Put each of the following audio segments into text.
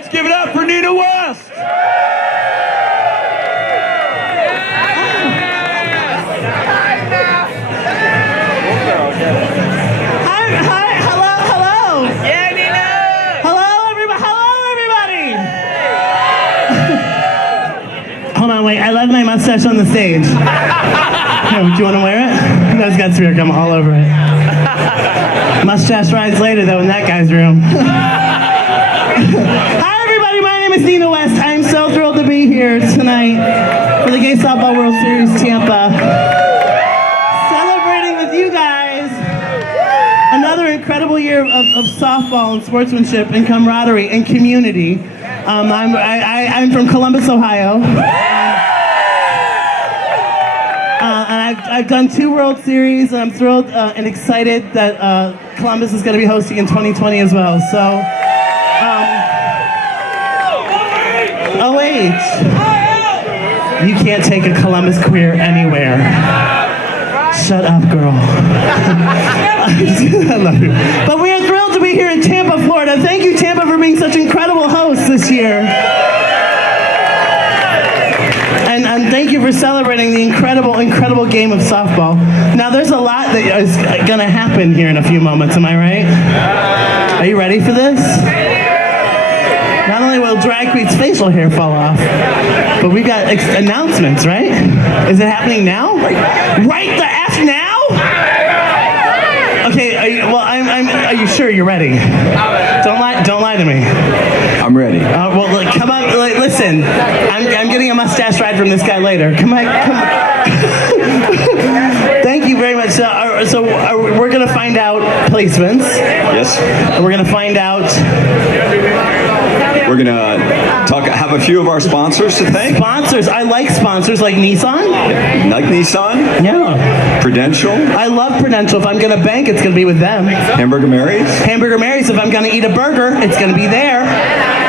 Let's give it up for Nina West. Hello. Yeah, Nina. Hello, everybody. Hold on, wait. I left my mustache on the stage. Do you want to wear it? That's got spirit gum all over it. Mustache rides later, though, in that guy's room. Hi, everybody. My name is Nina West. I'm so thrilled to be here tonight for the Gay Softball World Series Tampa. Celebrating with you guys another incredible year of softball and sportsmanship and camaraderie and community. I'm from Columbus, Ohio. And I've done 2 World Series, and I'm thrilled and excited that Columbus is going to be hosting in 2020 as well. So, OH, you can't take a Columbus queer anywhere. Shut up, girl. I love you. But we are thrilled to be here in Tampa, Florida. Thank you, Tampa, for being such incredible hosts this year. And thank you for celebrating the incredible game of softball. Now, there's a lot that is going to happen here in a few moments, am I right? Are you ready for this? Not only will Drag Queen's facial hair fall off, but we got announcements, right? Is it happening now? Right the F now? Okay, are you sure you're ready? Don't lie to me. I'm ready. Well, come on, listen. I'm getting a mustache ride from this guy later. Come on. Thank you very much. We're gonna find out placements. Yes. And we're gonna find out. We're gonna have a few of our sponsors to thank. Sponsors. I like sponsors like Nissan. Like Nissan? Yeah. Prudential? I love Prudential. If I'm gonna bank, it's gonna be with them. Hamburger Mary's? Hamburger Mary's. If I'm gonna eat a burger, it's gonna be there.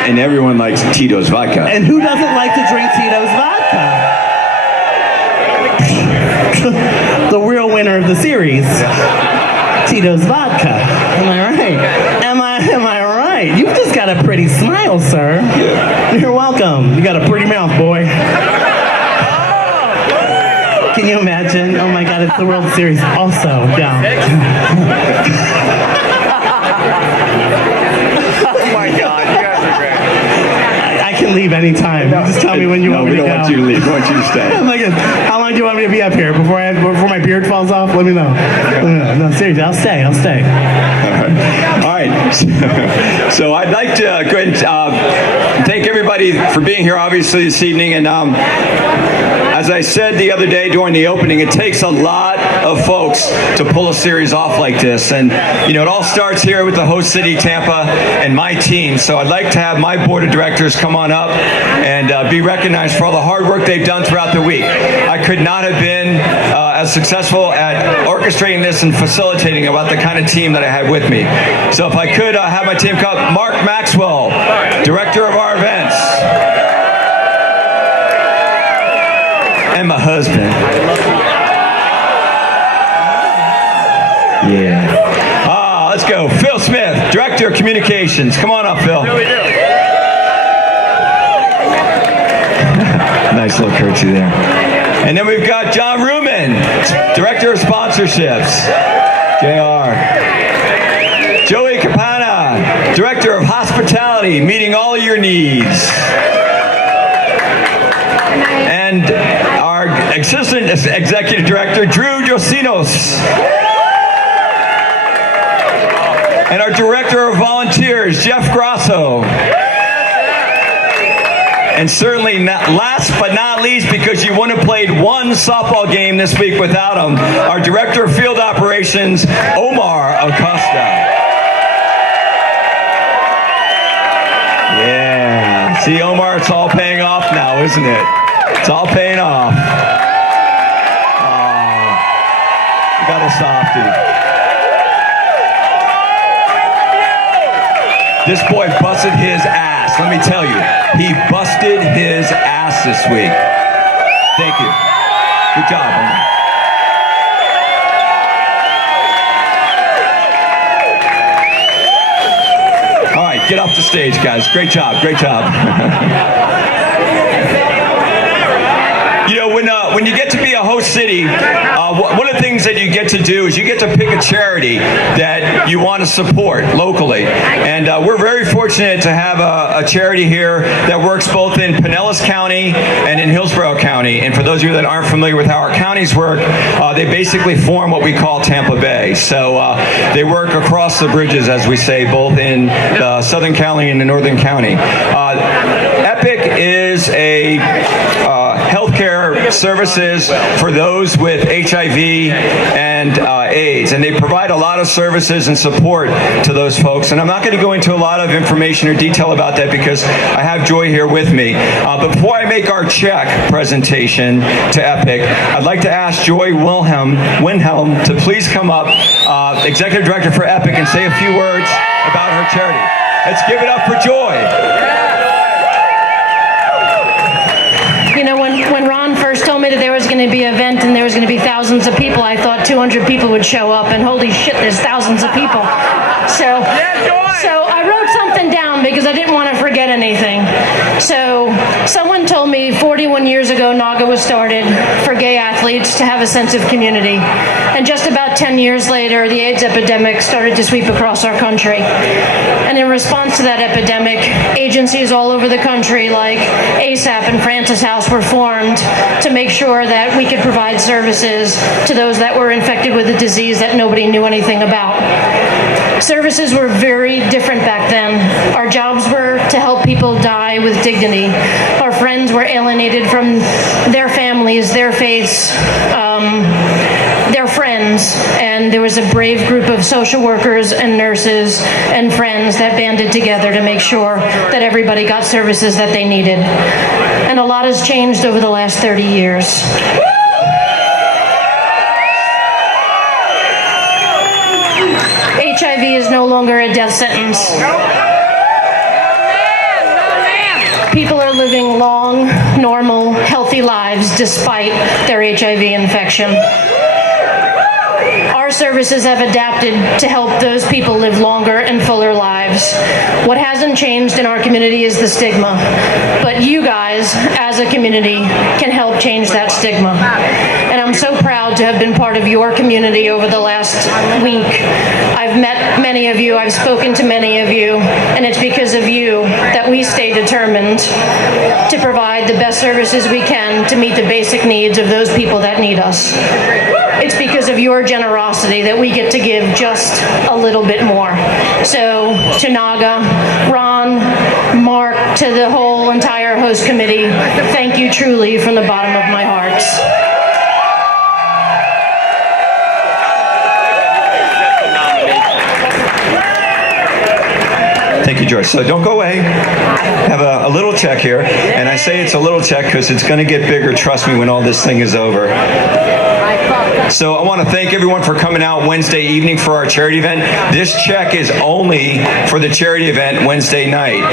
And everyone likes Tito's vodka. And who doesn't like to drink Tito's vodka? The real winner of the series. Tito's vodka. Am I right? Am I right? You've just got a pretty smile, sir. You're welcome. You got a pretty mouth, boy. Can you imagine? Oh my God, it's the World Series also. Yeah. Oh my God, you guys are great. I can leave anytime. Just tell me when you want me to go. No, we don't want you to leave. We want you to stay. How long do you want me to be up here before my beard falls off? Let me know. No, seriously, I'll stay. All right. So I'd like to go ahead and thank everybody for being here, obviously, this evening. And as I said the other day during the opening, it takes a lot of folks to pull a series off like this. And, it all starts here with the host city, Tampa, and my team. So I'd like to have my board of directors come on up and be recognized for all the hard work they've done throughout the week. I could not have been as successful at orchestrating this and facilitating about the kind of team that I had with me. So if I could have my team come up, Mark Maxwell, director of our events. And my husband. Yeah. Let's go. Phil Smith, Director of Communications. Come on up, Phil. Nice little curtsy there. And then we've got John Ruman, Director of Sponsorships. JR. Joey Capana, Director of Hospitality, meeting all your needs. And our Assistant Executive Director, Drew Josinos. And our Director of Volunteers, Jeff Grosso. And certainly last but not least, because you wouldn't have played one softball game this week without him, our Director of Field Operations, Omar Acosta. Yeah. See, Omar, it's all paying off now, isn't it? It's all paying off. Oh, you got a softie. This boy busted his ass. Let me tell you, he busted his ass this week. Thank you. Good job, Omar. get off the stage, guys. Great job. Great job. You know, when you get to be a host city, one of the things that you get to do is you get to pick a charity that you want to support locally. And we're very fortunate to have a charity here that works both in Pinellas County and in Hillsborough County. And for those of you that aren't familiar with how our counties work, they basically form what we call Tampa Bay. So they work across the bridges, as we say, both in the Southern County and the Northern County. EPIC is a healthcare services for those with HIV and AIDS, and they provide a lot of services and support to those folks. And I'm not going to go into a lot of information or detail about that because I have Joy here with me. But before I make our check presentation to EPIC, I'd like to ask Joy Winhelm to please come up, Executive Director for EPIC, and say a few words about her charity. Let's give it up for Joy. You know, when Ron first told me that there was going to be an event and there was going to be thousands of people, I thought 200 people would show up, and holy shit, there's thousands of people. So I wrote something down because I didn't want to forget anything. So someone told me 41 years ago NAGAAA was started for gay athletes to have a sense of community. And just about 10 years later, the AIDS epidemic started to sweep across our country. And in response to that epidemic, agencies all over the country like ASAP and Francis House were formed to make sure that we could provide services to those that were infected with a disease that nobody knew anything about. Services were very different back then. Our jobs were to help people die with dignity. Our friends were alienated from their families, their faiths, their friends, and there was a brave group of social workers and nurses and friends that banded together to make sure that everybody got services that they needed. And a lot has changed over the last 30 years. HIV is no longer a death sentence. People are living long, normal, healthy lives despite their HIV infection. Our services have adapted to help those people live longer and fuller lives. What hasn't changed in our community is the stigma, but you guys, as a community, can help change that stigma. And I'm so proud to have been part of your community over the last week. I've met many of you, I've spoken to many of you, and it's because of you that we stay determined to provide the best services we can to meet the basic needs of those people that need us. It's because of your generosity that we get to give just a little bit more. So to NAGAAA, Ron, Mark, to the whole entire host committee, thank you truly from the bottom of my heart. Thank you, Joyce. So don't go away. Have a little check here. And I say it's a little check because it's going to get bigger, trust me, when all this thing is over. So I want to thank everyone for coming out Wednesday evening for our charity event. This check is only for the charity event Wednesday night.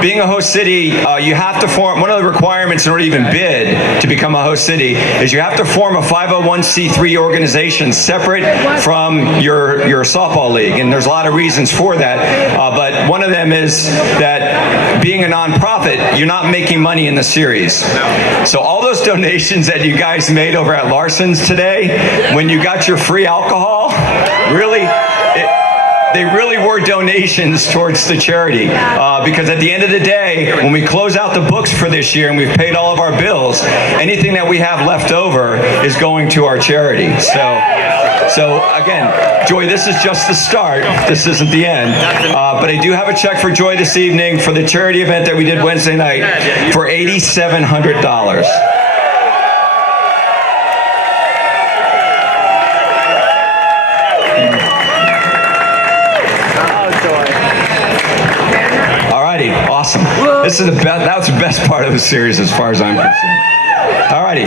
Being a host city, you have to form, one of the requirements in order to even bid to become a host city is you have to form a 501c3 organization separate from your softball league. And there's a lot of reasons for that. But one of them is that being a nonprofit, you're not making money in the series. So all those donations that you guys made over at Larson's today, when you got your free alcohol, really, they really were donations towards the charity because at the end of the day, when we close out the books for this year and we've paid all of our bills, anything that we have left over is going to our charity. So again, Joy, this is just the start. This isn't the end. But I do have a check for Joy this evening for the charity event that we did Wednesday night for $8,700. Awesome. This is that's the best part of the series as far as I'm concerned. Alrighty.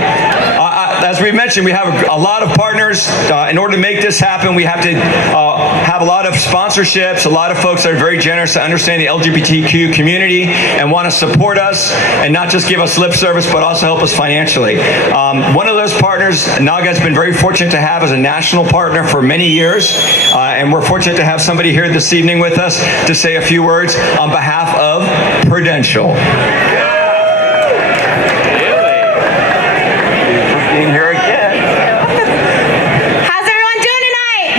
as we mentioned, we have a lot of partners. In order to make this happen, we have to have a lot of sponsorships, a lot of folks that are very generous to understand the LGBTQ community and want to support us and not just give us lip service, but also help us financially. One of those partners, NAGAAA has been very fortunate to have as a national partner for many years, and we're fortunate to have somebody here this evening with us to say a few words on behalf of Prudential. Being here again. How's everyone doing tonight?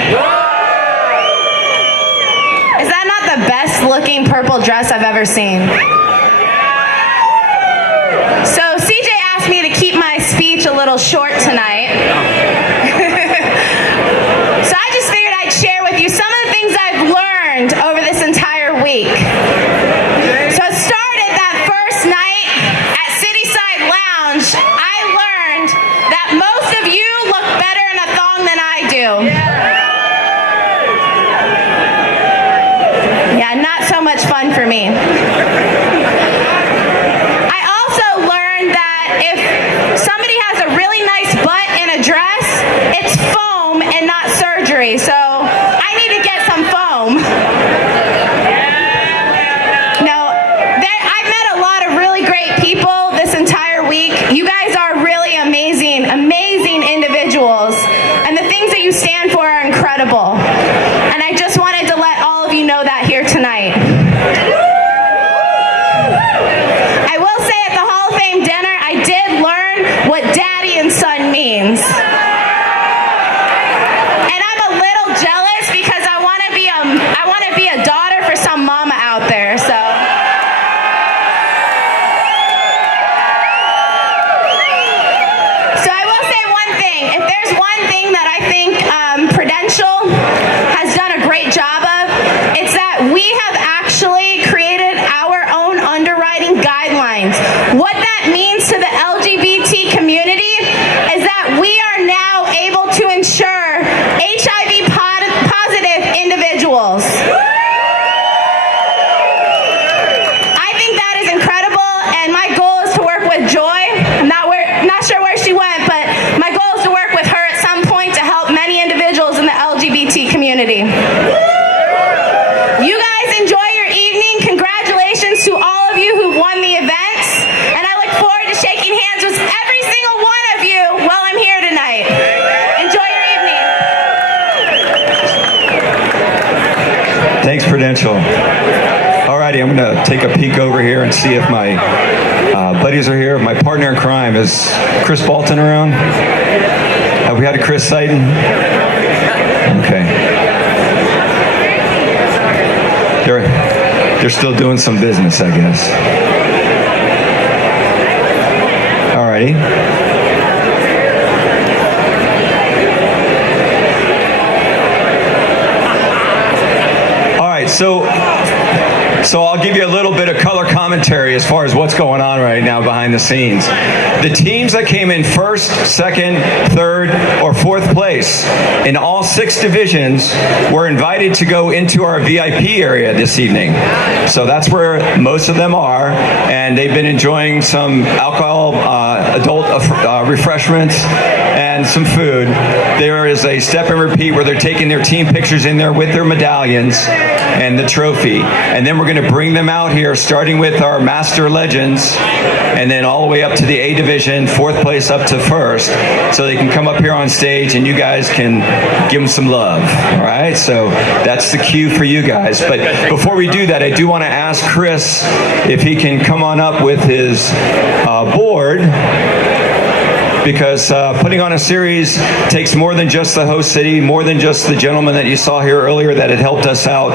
Is that not the best looking purple dress I've ever seen? So CJ asked me to keep my speech a little short tonight. So I just figured I'd share with you some of the things I've learned over this entire week. So it started that first night at Cityside Lounge. I learned that most of you look better in a thong than I do. Yeah, not so much fun for me. I also learned that if somebody has a really nice butt in a dress, it's foam and not surgery. So I need to get some foam. I've met a lot of really great people this entire week. You guys are really amazing, amazing individuals. And the things that you stand for are incredible. And I just wanted to let all of you know that here tonight. I will say at the Hall of Fame dinner, I did learn what daddy and son means. And I'm a little jealous because I want to be a daughter for some mama out there. So I will say one thing. If there's one thing that I think Prudential has done a great job of, it's that we have actually created our own underwriting guidelines. What that means to the LGBT community is that we are now able to insure HIV positive individuals. I think that is incredible, and my goal is to work with Joy. I'm not sure where she went, but my goal is to work with her at some point to help many individuals in the LGBT community. You guys enjoy your evening. Congratulations to all of you who won the events, and I look forward to shaking hands with every single one of you while I'm here tonight. Enjoy your evening. Thanks, Prudential. Alrighty, I'm going to take a peek over here and see if my buddies are here. My partner in crime, is Chris Bolton around? Have we had a Chris sighting? Okay. They're still doing some business, I guess. Alrighty. All right, so I'll give you a little bit of color commentary as far as what's going on right now behind the scenes. The teams that came in first, second, third, or fourth place in all 6 divisions were invited to go into our VIP area this evening. So that's where most of them are, and they've been enjoying some alcohol, adult refreshments, and some food. There is a step and repeat where they're taking their team pictures in there with their medallions and the trophy. And then we're going to bring them out here, starting with our Master Legends, and then all the way up to the A Division, 4th place up to 1st, so they can come up here on stage and you guys can give them some love. All right, so that's the cue for you guys. But before we do that, I do want to ask Chris if he can come on up with his board, because putting on a series takes more than just the host city, more than just the gentleman that you saw here earlier that had helped us out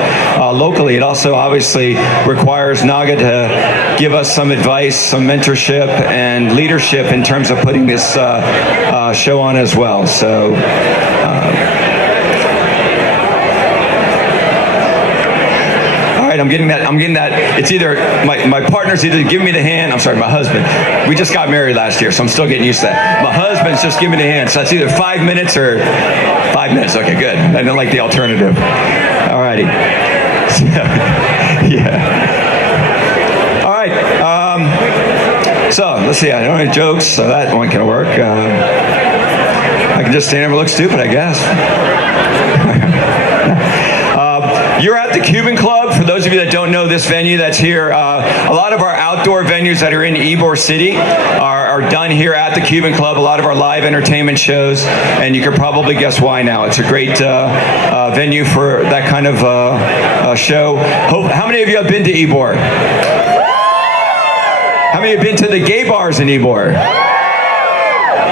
locally. It also obviously requires NAGAAA to give us some advice, some mentorship, and leadership in terms of putting this show on as well. So. I'm getting that. It's either my partner's either giving me the hand. I'm sorry, my husband. We just got married last year, so I'm still getting used to that. My husband's just giving me the hand. So that's either 5 minutes or 5 minutes. Okay, good. I don't like the alternative. All righty. Yeah. All right. So let's see. I don't have any jokes, so that one can work. I can just stand there and look stupid, I guess. You're at the Cuban Club. For those of you that don't know this venue that's here, a lot of our outdoor venues that are in Ybor City are done here at the Cuban Club. A lot of our live entertainment shows, and you can probably guess why now. It's a great venue for that kind of show. How many of you have been to Ybor? How many have been to the gay bars in Ybor?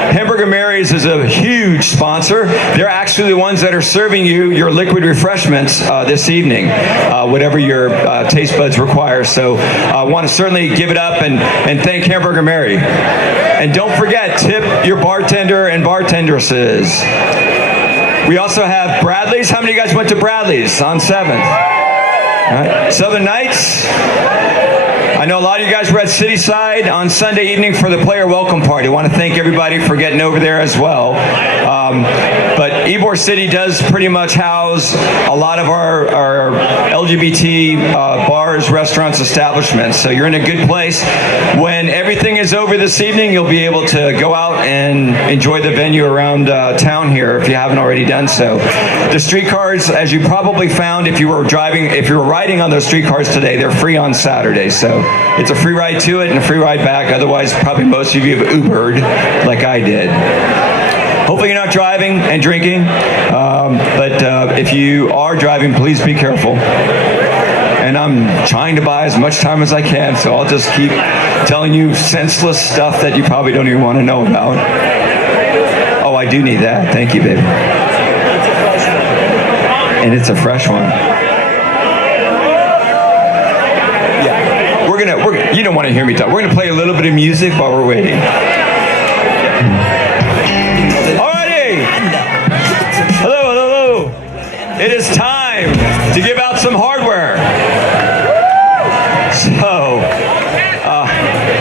Hamburger Mary's is a huge sponsor. They're actually the ones that are serving you your liquid refreshments this evening, whatever your taste buds require. So I want to certainly give it up and thank Hamburger Mary. And don't forget, tip your bartender and bartendresses. We also have Bradley's. How many of you guys went to Bradley's on 7th? All right. Southern Nights. I know a lot of you guys were at Cityside on Sunday evening for the player welcome party. I want to thank everybody for getting over there as well. But Ybor City does pretty much house a lot of our LGBT bars, restaurants, establishments. So you're in a good place. When everything is over this evening, you'll be able to go out and enjoy the venue around town here if you haven't already done so. The streetcars, as you probably found if you were riding on those streetcars today, they're free on Saturday. So it's a free ride to it and a free ride back. Otherwise, probably most of you have Ubered like I did. Hopefully you're not driving and drinking, but if you are driving, please be careful. And I'm trying to buy as much time as I can, so I'll just keep telling you senseless stuff that you probably don't even want to know about. Oh, I do need that. Thank you, baby. And it's a fresh one. Yeah, you don't want to hear me talk. We're gonna play a little bit of music while we're waiting. Hello. It is time to give out some hardware. So,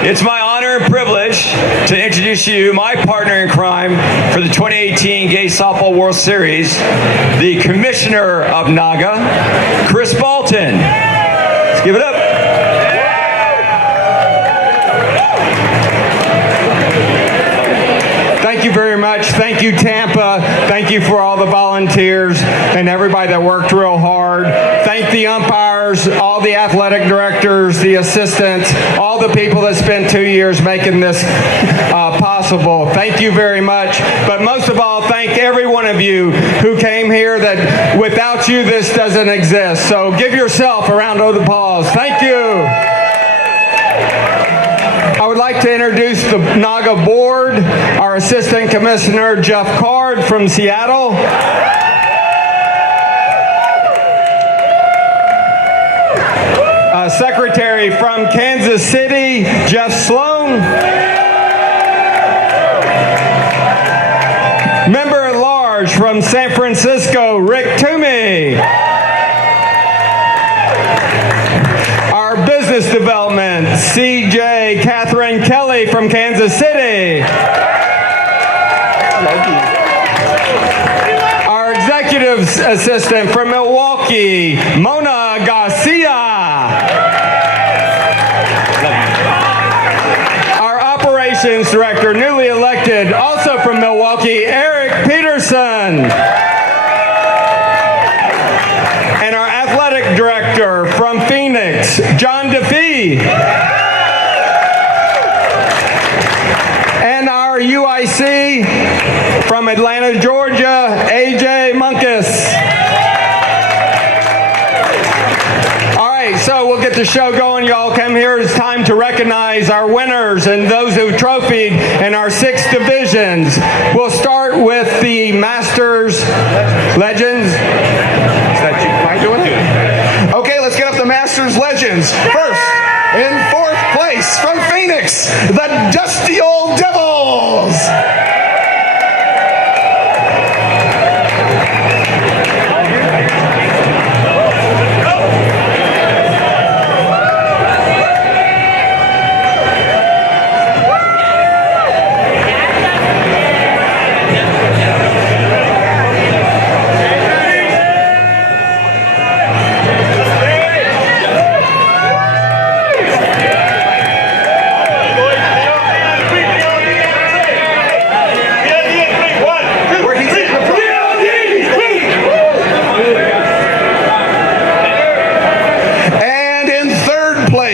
it's my honor and privilege to introduce you my partner in crime for the 2018 Gay Softball World Series, the Commissioner of NAGAAA, Chris Bolton. Let's give it up. Thank you very much. Thank you, Tampa. Thank you for all the volunteers and everybody that worked real hard. Thank the umpires, all the athletic directors, the assistants, all the people that spent 2 years making this possible. Thank you very much. But most of all, thank every one of you who came here that without you, this doesn't exist. So give yourself a round of applause. Thank you. I would like to introduce the NAGAAA board, our Assistant Commissioner, Jeff Card from Seattle. Secretary from Kansas City, Jeff Sloan. Member at Large from San Francisco, Rick Toomey. Our Business Development, CJ Catherine Kelly from Kansas City. Our Executive Assistant from Milwaukee, Mona Garcia. Our Operations Director, newly elected, also from Milwaukee, Eric Peterson. And our Athletic Director from Phoenix, John DeFee. And our UIC from Atlanta, Georgia, AJ Munkus. All right, so we'll get the show going. Y'all come here. It's time to recognize our winners and those who trophied in our 6 divisions. We'll start with the Masters Legends. Is that you? Am I doing it? Okay, let's get up the Masters Legends. First, in 4th place from Phoenix, the Dusty Old Devils.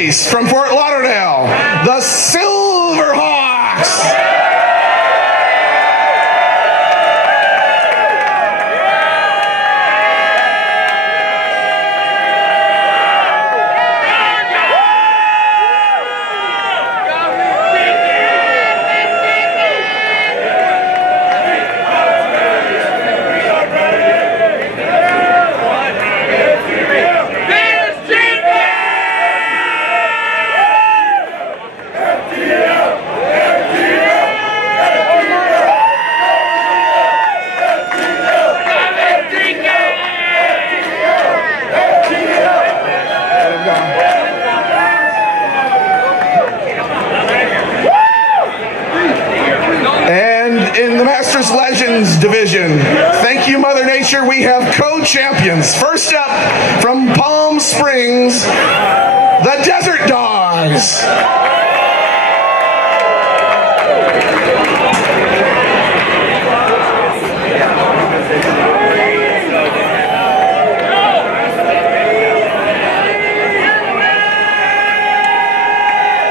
place from Fort Lauderdale, the Silverhawks. In the Masters Legends division, thank you, Mother Nature, we have co-champions. First up, from Palm Springs, the Desert Dogs.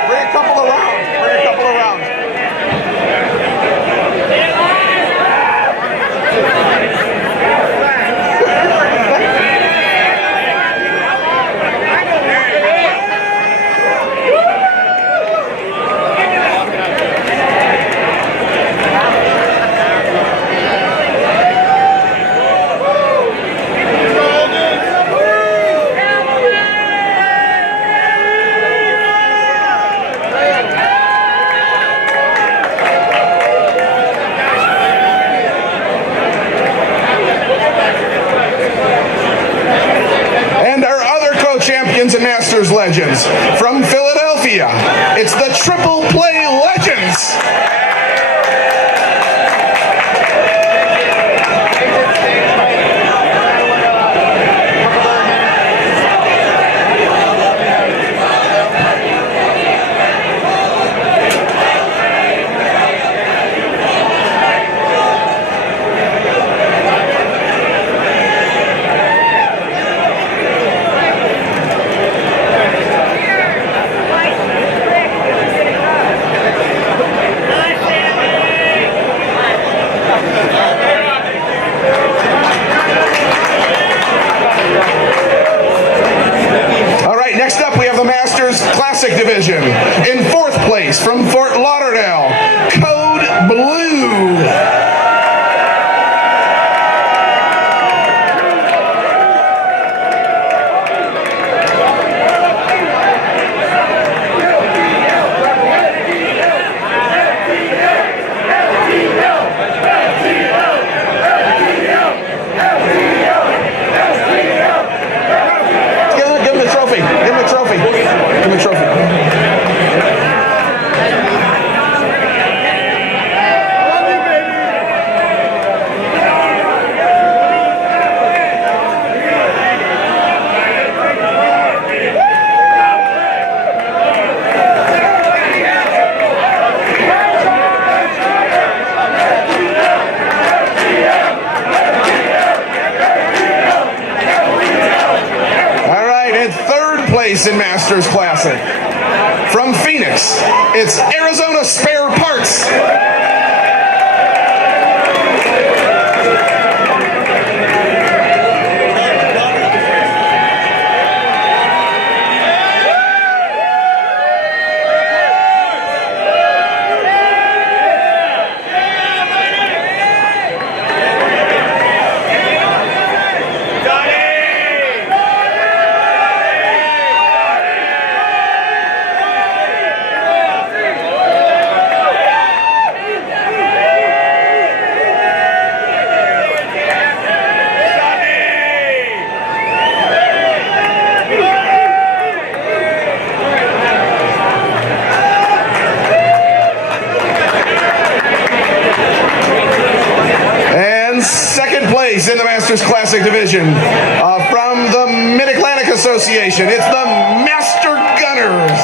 Bring a couple of rounds. And Masters Legends. From Philadelphia, it's the Triple Play Legends. Next up, we have the Masters Classic Division. In fourth place, from Fort Lauderdale, Code Blue. Give him the trophy. Give him the trophy. Give him the trophy. Place in Masters Classic. From Phoenix, it's Arizona Spare Parts. In the Masters Classic Division, from the Mid-Atlantic Association, it's the Master Gunners.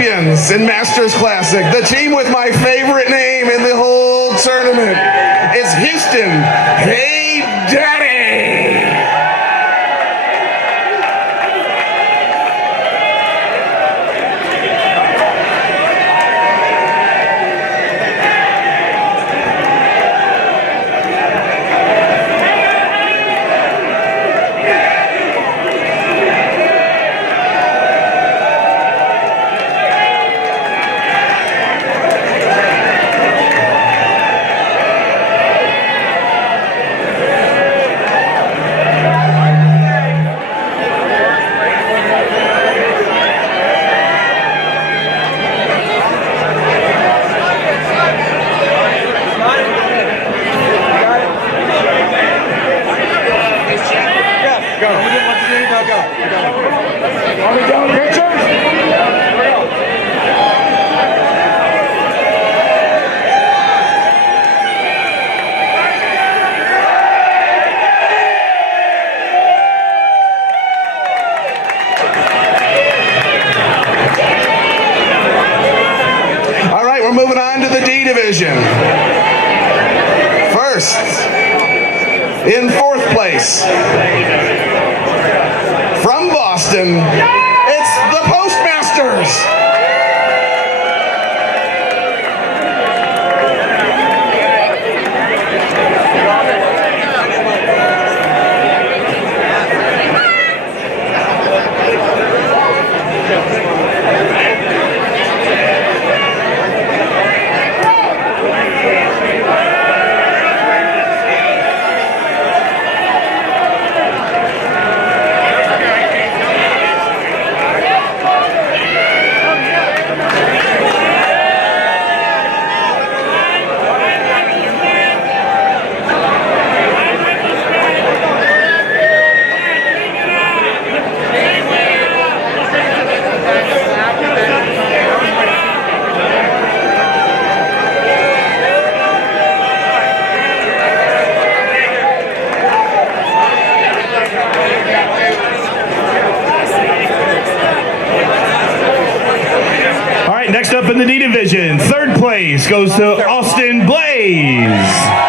champions in Masters Classic, the team with my favorite name in the whole tournament, is Houston. Hey, Daddy! First, in fourth place, from Boston, it's the Postmasters. Next up in the D division, third place goes to Austin Blaze.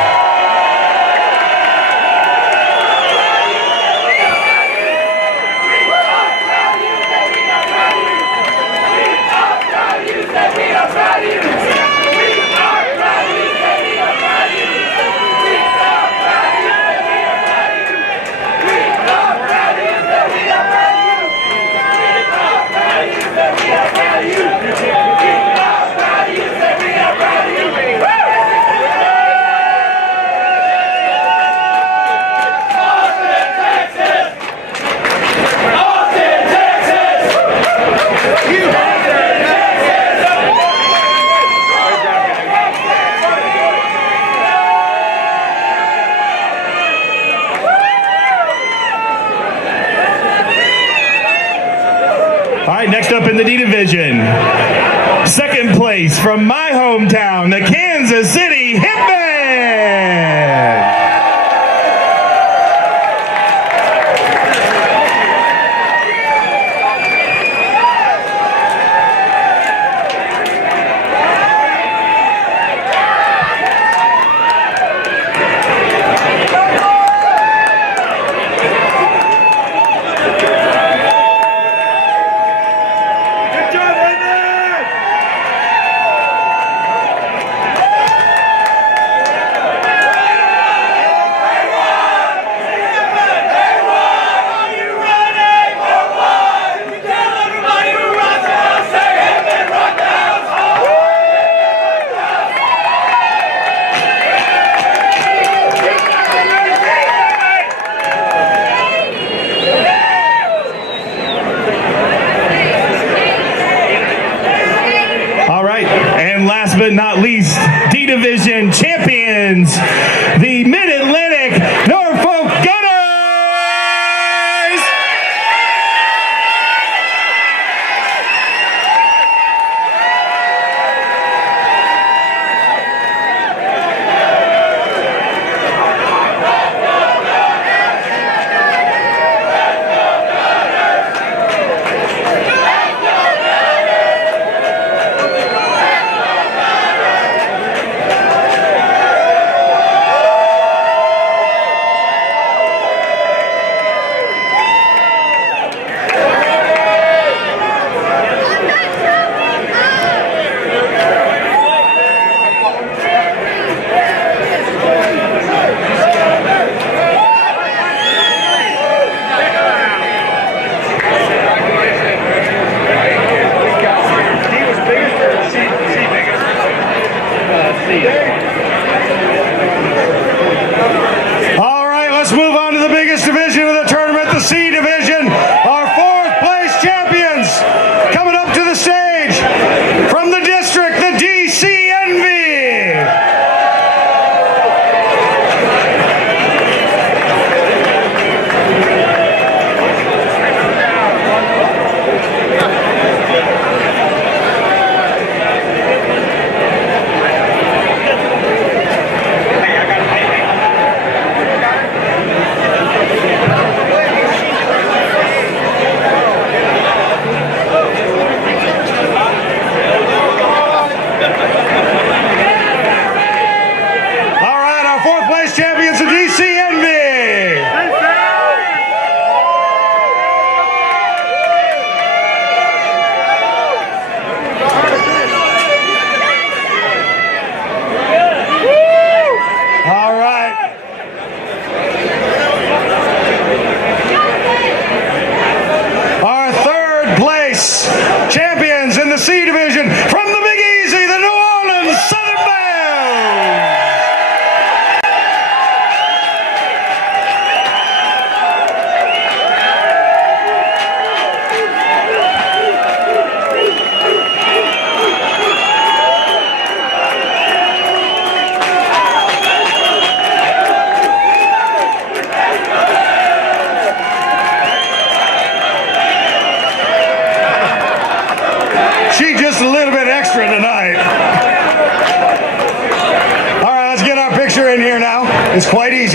Next up in the D division, second place from my hometown, the Kansas City Hitmen.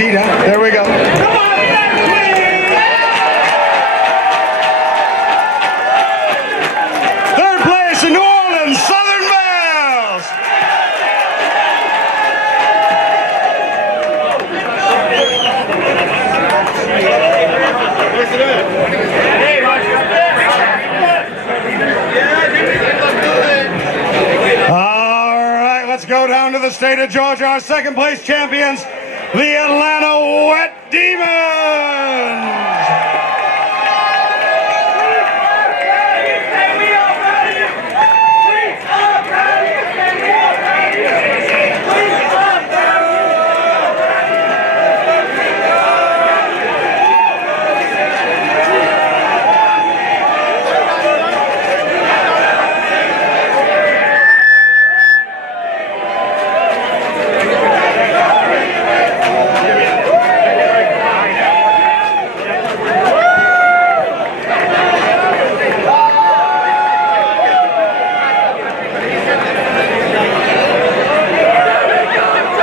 Cheetah. There we go. Come on, Third place in New Orleans, Southern Bells. All right, let's go down to the state of Georgia. Our second place champions, the Atlanta Wet Demons.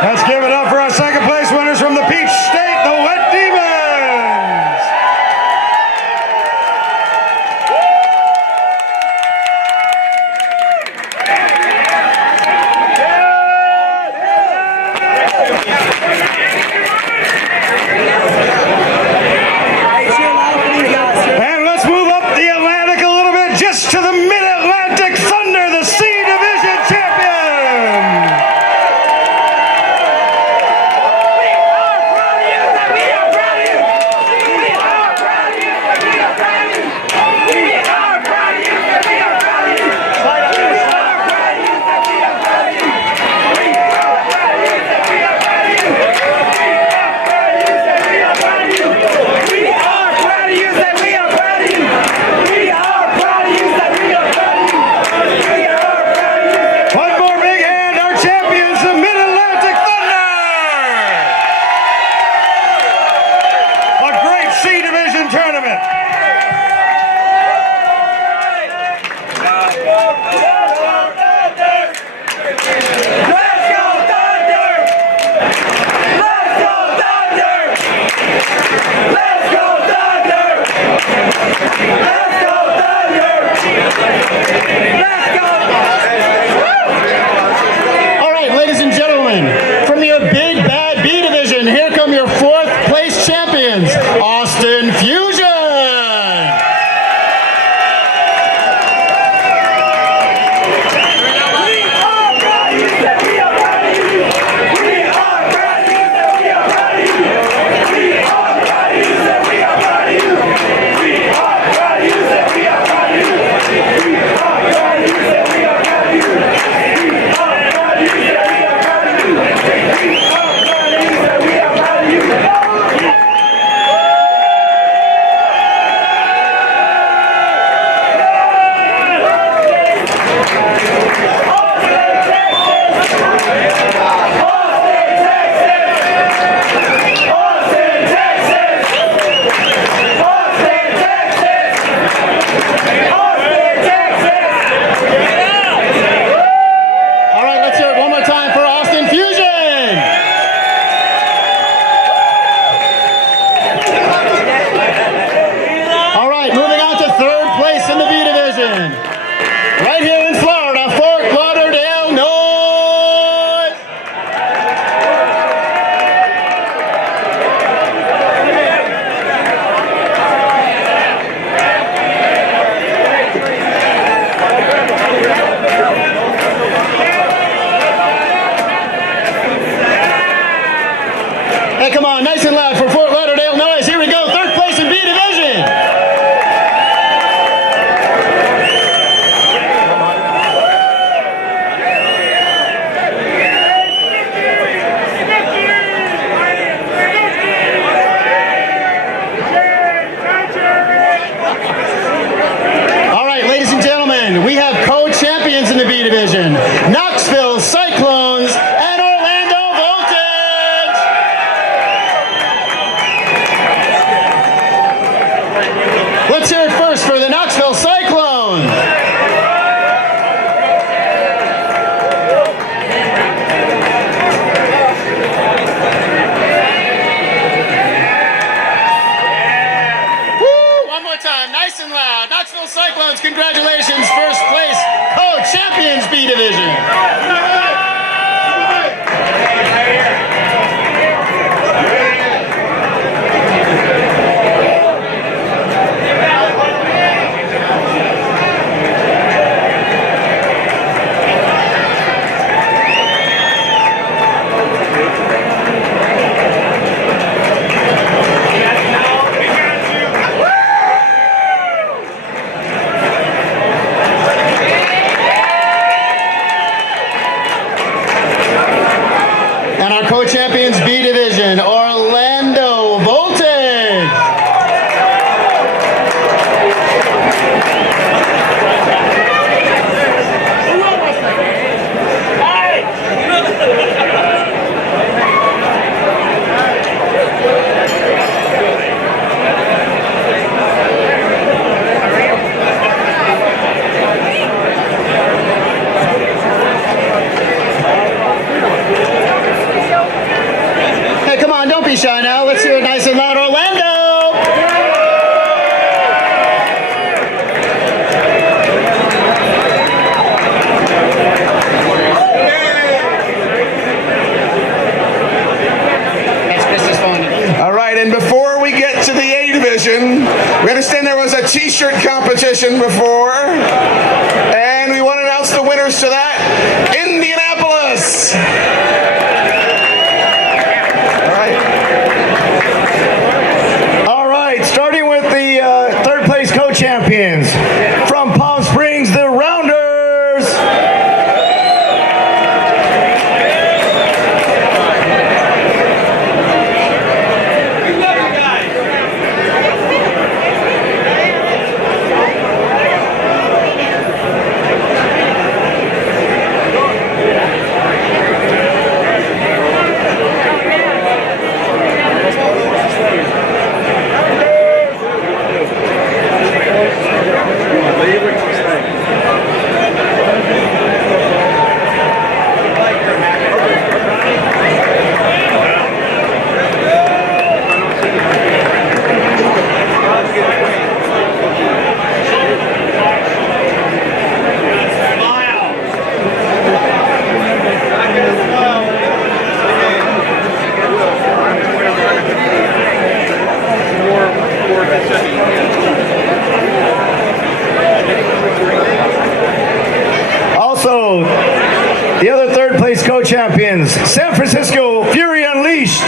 Let's give it up for our second place winners from the Peach State, the Wet Demons. And let's move up the Atlantic a little bit, just to the Mid-Atlantic Thunder, the C Division champion. One more big hand, our champions, the Mid-Atlantic Thunder. A great C Division tournament. All right, ladies and gentlemen, from your big bad B division, here come your fourth place champions, Austin Fusion. All right, let's hear it one more time for Austin Fusion. All right, moving on to third place in the B division. Right here in Florida, Fort Lauderdale, North. Hey, come on, nice and loud for Fort Lauderdale Noise. Here we go, third place in B division. All right, ladies and gentlemen, we have co-champions in the B division, Knoxville Cyclones and Orlando Voltage. Let's hear it first for the Knoxville Cyclones. Nice and loud, Orlando! All right, and before we get to the A division, we understand there was a t-shirt competition before, and we want to announce the winners to that. Indianapolis! All right, starting with the third place co-champions from Palm Springs, the Rounders. Also, the other third place co-champions, San Francisco Fury Unleashed.